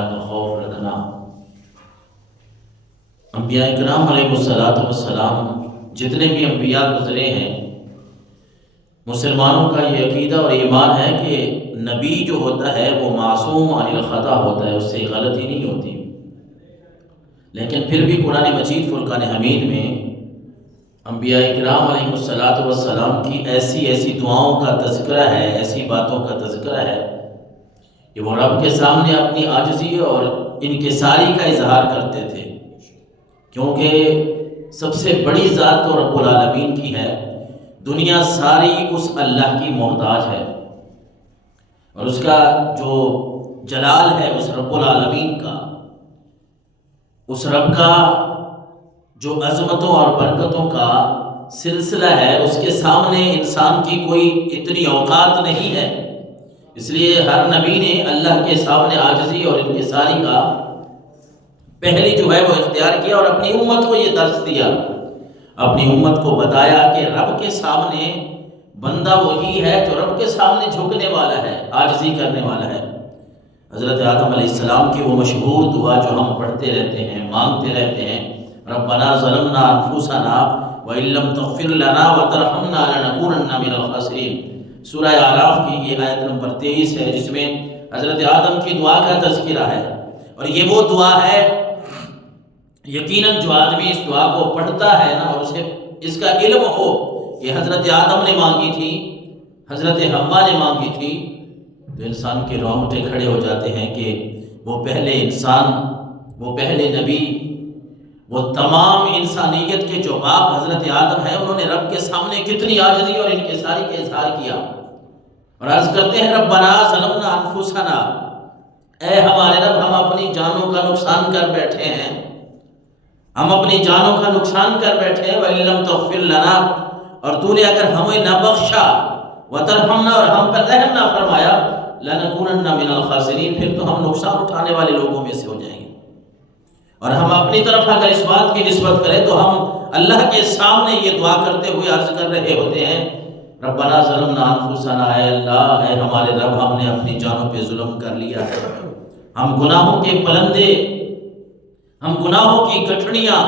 اللہ کا خوف رکھنا۔ انبیاء کرام علیہ السلام جتنے بھی انبیاء گزرے ہیں، مسلمانوں کا یہ عقیدہ اور ایمان ہے کہ نبی جو ہوتا ہے وہ معصوم عن الخطا ہوتا ہے، اس سے غلطی نہیں ہوتی۔ لیکن پھر بھی قرآن مجید فرقان حمید میں انبیاء کرام علیہ السلام کی ایسی دعاؤں کا تذکرہ ہے، ایسی باتوں کا تذکرہ ہے کہ وہ رب کے سامنے اپنی عاجزی اور انکساری کا اظہار کرتے تھے، کیونکہ سب سے بڑی ذات تو رب العالمین کی ہے، دنیا ساری اس اللہ کی محتاج ہے، اور اس کا جو جلال ہے اس رب العالمین کا، اس رب کا جو عظمتوں اور برکتوں کا سلسلہ ہے، اس کے سامنے انسان کی کوئی اتنی اوقات نہیں ہے۔ اس لیے ہر نبی نے اللہ کے سامنے عاجزی اور انکساری کا پہلی جو ہے وہ اختیار کیا، اور اپنی امت کو یہ درس دیا، اپنی امت کو بتایا کہ رب کے سامنے بندہ وہی ہے جو رب کے سامنے جھکنے والا ہے، عاجزی کرنے والا ہے۔ حضرت آدم علیہ السلام کی وہ مشہور دعا جو ہم پڑھتے رہتے ہیں، مانگتے رہتے ہیں، ربنا ظلمنا انفسنا وان لم تغفر لنا وترحمنا لنکونن من الخاسرین، سورہ اعراف کی یہ آیت نمبر 23 ہے، جس میں حضرت آدم کی دعا کا تذکرہ ہے۔ اور یہ وہ دعا ہے، یقیناً جو آدمی اس دعا کو پڑھتا ہے نا اور اسے اس کا علم ہو، یہ حضرت آدم نے مانگی تھی، حضرت حوا نے مانگی تھی، تو انسان کے رونگٹے کھڑے ہو جاتے ہیں کہ وہ پہلے انسان، وہ پہلے نبی، وہ تمام انسانیت کے جو باپ حضرت آدم ہے، انہوں نے رب کے سامنے کتنی عاجزی اور انکساری کا اظہار کیا، اور عرض کرتے ہیں ربنا ظلمنا انفسنا، اے ہمارے رب ہم اپنی جانوں کا نقصان کر بیٹھے ہیں، ہم اپنی جانوں کا نقصان کر بیٹھے ہیں، وَإِن لَّمْ تَغْفِرْ لَنَا، اور تو نے اگر ہمیں نہ بخشا، وَتَرْحَمْنَا، اور ہم پر رحم نہ فرمایا، لَنَكُونَنَّ مِنَ الْخَاسِرِينَ، پھر تو ہم نقصان اٹھانے والے لوگوں میں سے ہو جائیں گے۔ اور ہم اپنی طرف اگر اس بات کی نسبت کریں تو ہم اللہ کے سامنے یہ دعا کرتے ہوئے عرض کر رہے ہوتے ہیں ربنا ظلمنا انفسنا، اے اللہ، اے ہمارے رب، ہم نے اپنی جانوں پہ ظلم کر لیا ہے، ہم گناہوں کے پلندے، ہم گناہوں کی گٹھڑیاں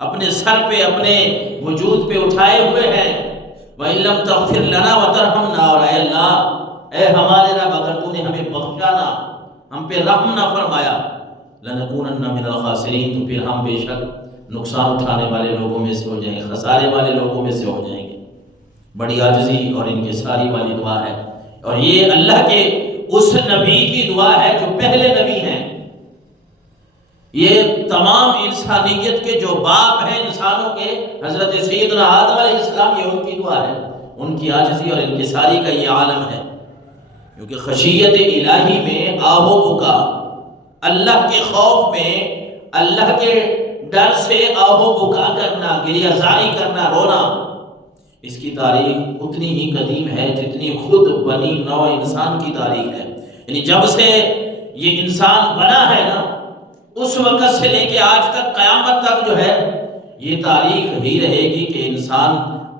اپنے سر پہ، اپنے وجود پہ اٹھائے ہوئے ہیں، وَإِن لَّمْ تَغْفِرْ لَنَا وَتَرْحَمْنَا، اور اے اللہ، اے ہمارے رب، اگر تو نے ہمیں بخشا نہ، ہم پہ رحم نہ فرمایا، لَنَكُونَنَّ مِنَ الْخَاسِرِينَ، تو پھر ہم بے شک نقصان اٹھانے والے لوگوں میں سے ہو جائیں گے، خسارے والے لوگوں میں سے ہو جائیں گے۔ بڑی عاجزی اور انکساری والی دعا ہے، اور یہ اللہ کے اس نبی کی دعا ہے جو پہلے نبی ہیں، یہ تمام انسانیت کے جو باپ ہیں انسانوں کے، حضرت سیدنا آدم علیہ السلام، یہ ان کی دعا ہے، ان کی عاجزی اور انکساری کا یہ عالم ہے، کیونکہ خشیت الہی میں آہ و بکا، اللہ کے خوف میں، اللہ کے ڈر سے آہ و بکا کرنا، گریہ زاری کرنا، رونا، اس کی تاریخ اتنی ہی قدیم ہے جتنی خود بنی نوع انسان کی تاریخ ہے۔ یعنی جب سے یہ انسان بنا ہے نا، اس وقت سے لے کے آج تک قیامت تک جو ہے یہ تاریخ ہی رہے گی کہ انسان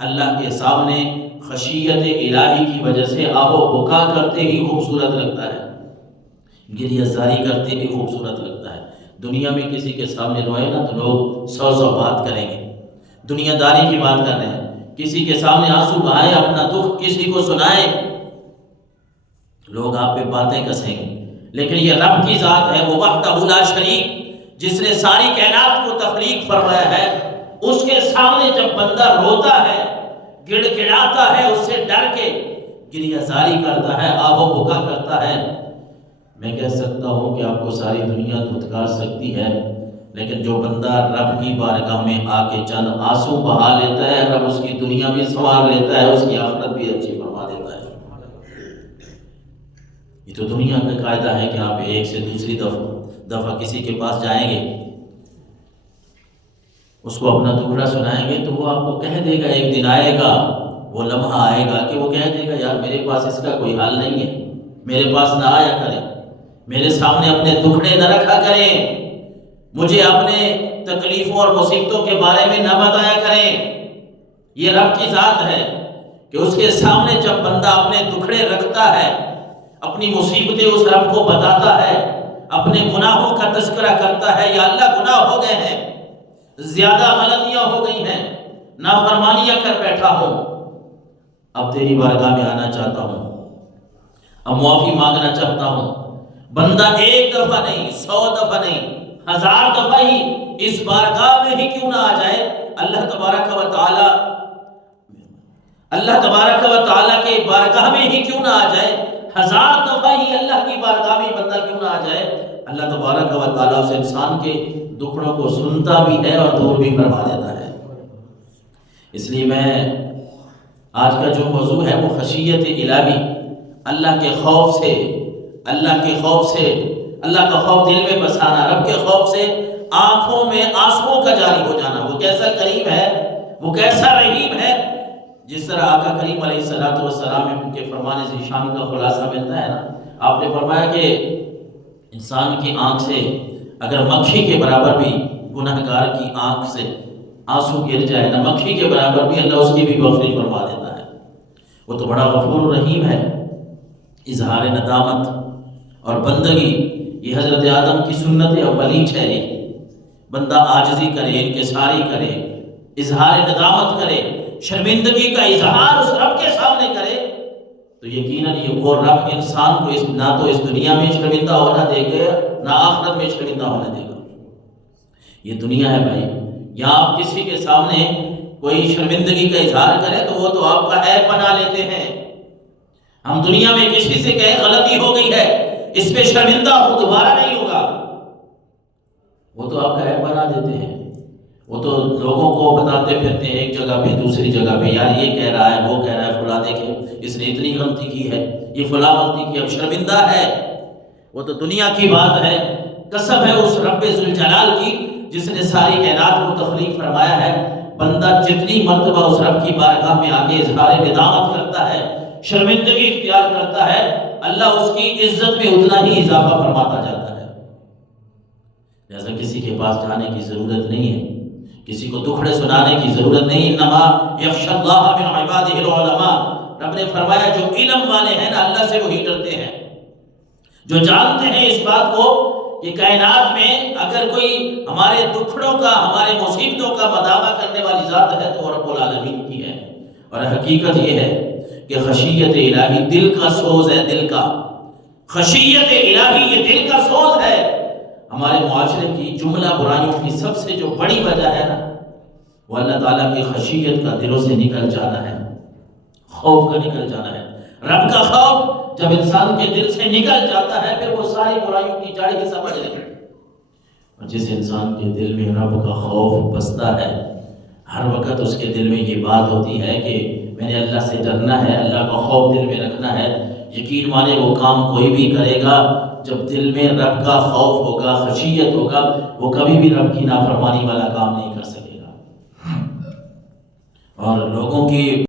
اللہ کے سامنے خشیت الہی کی وجہ سے آہ و بکا کرتے ہی خوبصورت لگتا ہے، گریہ زاری کرتے ہی خوبصورت لگتا ہے۔ دنیا میں کسی کے سامنے روئے نا تو لوگ 100 بات کریں گے، دنیا داری کی بات کر رہے ہیں، کسی کے سامنے آنسو بہائے، اپنا دکھ کسی کو سنائے، لوگ آپ پہ باتیں کسیں گے، لیکن یہ رب کی ذات ہے، وہ وحدہ لا شریک، جس نے ساری کائنات کو تخلیق فرمایا ہے، اس کے سامنے جب بندہ روتا ہے، گڑ گڑاتا ہے، اس سے ڈر کے گریہ زاری کرتا ہے، آہ و بکا کرتا ہے، میں کہہ سکتا ہوں کہ آپ کو ساری دنیا دھتکار سکتی ہے، لیکن جو بندہ رب کی بارگاہ میں آ کے چند آنسو بہا لیتا ہے، رب اس کی دنیا بھی سنوار لیتا ہے، اس کی آخرت بھی اچھی فرما دیتا ہے۔ یہ تو دنیا کا قاعدہ ہے کہ آپ ایک سے دوسری دفعہ کسی کے پاس جائیں گے، اس کو اپنا دکھڑا سنائیں گے تو وہ آپ کو کہہ دے گا، ایک دن آئے گا، وہ لمحہ آئے گا کہ وہ کہہ دے گا یار میرے پاس اس کا کوئی حل نہیں ہے، میرے پاس نہ آیا کریں، میرے سامنے اپنے دکھڑے نہ رکھا کریں، مجھے اپنے تکلیفوں اور مصیبتوں کے بارے میں نہ بتایا کریں۔ یہ رب کی ذات ہے کہ اس کے سامنے جب بندہ اپنے دکھڑے رکھتا ہے، اپنی مصیبتیں اس رب کو بتاتا ہے، اپنے گناہوں کا تذکرہ کرتا ہے، یا اللہ گناہ ہو گئے ہیں، زیادہ غلطیاں ہو گئی ہیں، نافرمانیاں کر بیٹھا ہوں، اب تیری بارگاہ میں آنا چاہتا ہوں، اب معافی مانگنا چاہتا ہوں۔ بندہ ایک دفعہ نہیں، 100 دفعہ نہیں، 1000 دفعہ ہی اس بارگاہ میں ہی کیوں نہ آ جائے، اللہ تبارک و تعالیٰ کے بارگاہ میں ہی کیوں نہ آ جائے، 1000 دفعہ ہی اللہ کی بارگاہ میں بندہ کیوں نہ آ جائے، اللہ تبارک و تعالیٰ اس انسان کے دکھڑوں کو سنتا بھی ہے اور دور بھی فرما دیتا ہے۔ اس لیے میں آج کا جو موضوع ہے وہ خشیت الہی، اللہ کے خوف سے، اللہ کا خوف دل میں بسانا، رب کے خوف سے آنکھوں میں آنسوؤں کا جاری ہو جانا۔ وہ کیسا کریم ہے، وہ کیسا رحیم ہے، جس طرح آقا کریم علیہ السلام میں ان کے فرمان ذیشان کا خلاصہ ملتا ہے نا۔ آپ نے فرمایا کہ انسان کی آنکھ سے اگر مکھی کے برابر بھی گنہگار کی آنکھ سے آنسو گر جائے نا، مکھی کے برابر بھی اللہ اس کی بھی بخشش فرما دیتا ہے۔ وہ تو بڑا غفور رحیم ہے۔ اظہار ندامت اور بندگی یہ حضرت آدم کی سنت اولی ٹھہری، بندہ عاجزی کرے، انکساری کرے، اظہار ندامت کرے، شرمندگی کا اظہار اس رب کے سامنے کرے، تو یقیناً یہ وہ رب انسان کو نہ تو اس دنیا میں شرمندہ ہونا دے گا، نہ آخرت میں شرمندہ ہونا دے گا۔ یہ دنیا ہے بھائی، یہاں آپ کسی کے سامنے کوئی شرمندگی کا اظہار کریں تو وہ تو آپ کا عیب بنا لیتے ہیں۔ ہم دنیا میں کسی سے کہیں غلطی ہو گئی ہے، اس پہ شرمندہ ہو، دوبارہ نہیں ہوگا، وہ تو آپ کا عیب بنا دیتے ہیں۔ وہ تو لوگوں کو بتاتے پھرتے ہیں ایک جگہ پہ دوسری جگہ پہ، یار یہ کہہ رہا ہے، وہ کہہ رہا ہے، فلاں دیکھیں اس نے اتنی غلطی کی ہے، یہ فلاں غلطی کی، اب شرمندہ ہے۔ وہ تو دنیا کی بات ہے۔ قسم ہے اس رب ذوالجلال کی جس نے ساری کائنات کو تخلیق فرمایا ہے، بندہ جتنی مرتبہ اس رب کی بارگاہ میں آگے اظہار ندامت کرتا ہے، شرمندگی اختیار کرتا ہے، اللہ اس کی عزت میں اتنا ہی اضافہ فرماتا جاتا ہے۔ لہذا کسی کے پاس جانے کی ضرورت نہیں ہے، کسی کو دکھڑے سنانے کی ضرورت نہیں۔ انما یخشی اللہ من عبادہ العلماء، رب نے فرمایا جو علم والے ہیں نا اللہ سے وہی ڈرتے ہیں، جو جانتے ہیں اس بات کو کہ کائنات میں اگر کوئی ہمارے دکھڑوں کا، ہمارے مصیبتوں کا مداوع کرنے والی ذات ہے تو وہ رب العالمین کی ہے۔ اور حقیقت یہ ہے کہ خشیت الہی دل کا سوز ہے، دل کا خشیت الہی یہ دل کا سوز ہے۔ ہمارے معاشرے کی جملہ برائیوں کی سب سے جو بڑی وجہ ہے نا، وہ اللہ تعالیٰ کی خشیت کا دلوں سے نکل جانا ہے، خوف کا نکل جانا ہے۔ رب کا خوف جب انسان کے دل سے نکل جاتا ہے پھر وہ ساری برائیوں کی جڑ ہی سمجھ لے۔ اور جس انسان کے دل میں رب کا خوف بستا ہے، ہر وقت اس کے دل میں یہ بات ہوتی ہے کہ میں نے اللہ سے ڈرنا ہے، اللہ کا خوف دل میں رکھنا ہے، یقین مانے وہ کام کوئی بھی کرے گا جب دل میں رب کا خوف ہوگا، خشیت ہوگا، وہ کبھی بھی رب کی نافرمانی والا کام نہیں کر سکے گا۔ اور لوگوں کی